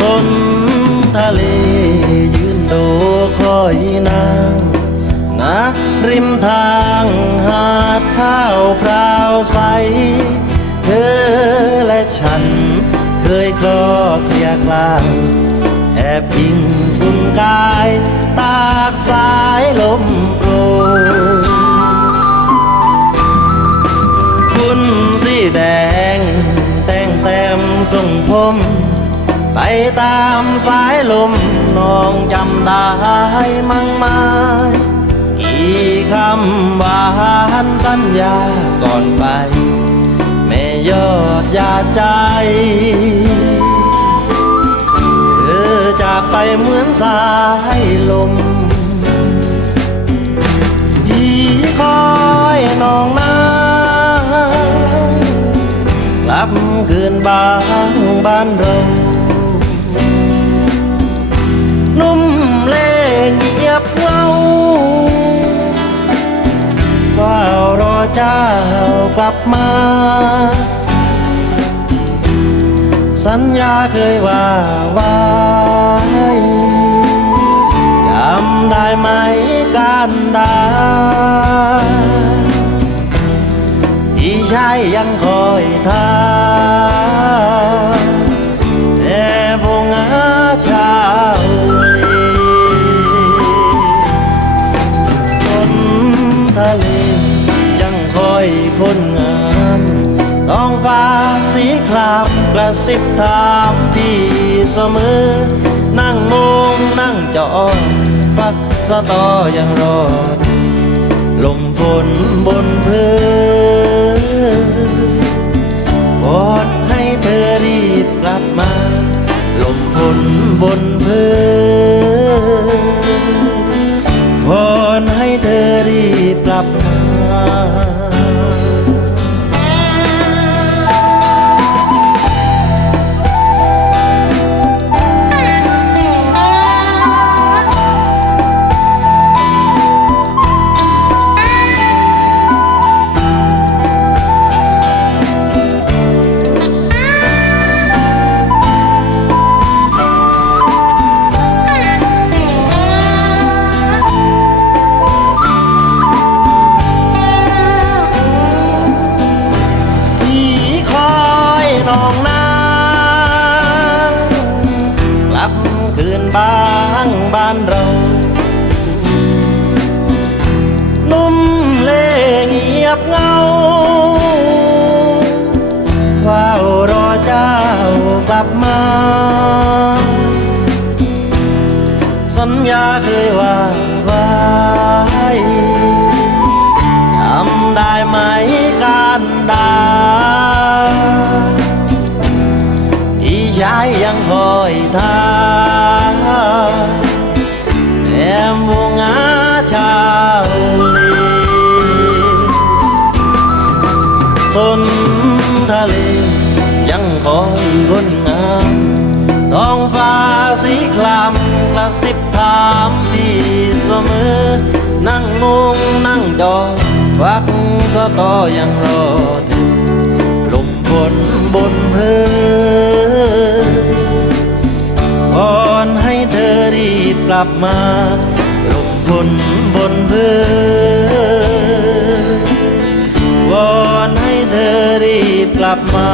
สนทะเลยืนโดคอยนางนะริมทางหาดข้าวพราวใส เธอและฉันเคยคลอเคลียกลาง แอบยิงคุณกาย ตากสายลมโปรยฝุ่นสีแดงแต่งแต้มทรงผม ไปตามสายลมน้องจำได้มั้งไหมกี่คำหวานสัญญาก่อนไปแม่ยอดยาใจเธอจากไปเหมือนสายลมพี่คอยน้องนางกลับคืนบางบ้านเรา นุ่มเล่เงียบเงาเฝ้ารอเจ้ากลับมา สัญญาเคยว่าไว้จำได้ไหมกันดาพี่ชายยังคอยท่า คนงามต้องฟ้าสีครามกระสิบถามที่เสมอ นั่งมงนั่งจอฟักสะตอยังรอดลมฝนบนพื้นวอดให้ คืนบ้างบ้านเรา นุ่มเล่เงียบเงาเฝ้ารอเจ้ากลับมา สัญญาเคยว่าไว้จำได้ไหมการดาพี่ชายยังคอยท่า สนทะเล ยังคอยคนงามท้องฟ้าสีครามกระสิบถามที่เสมอ นั่งมุงนั่งจอฟักสะตอยังรอเธอลมฝนบนเพื้นวอนให้เธอรีบกลับมาลมฝนบนเพื้น ธอรีบกลับมา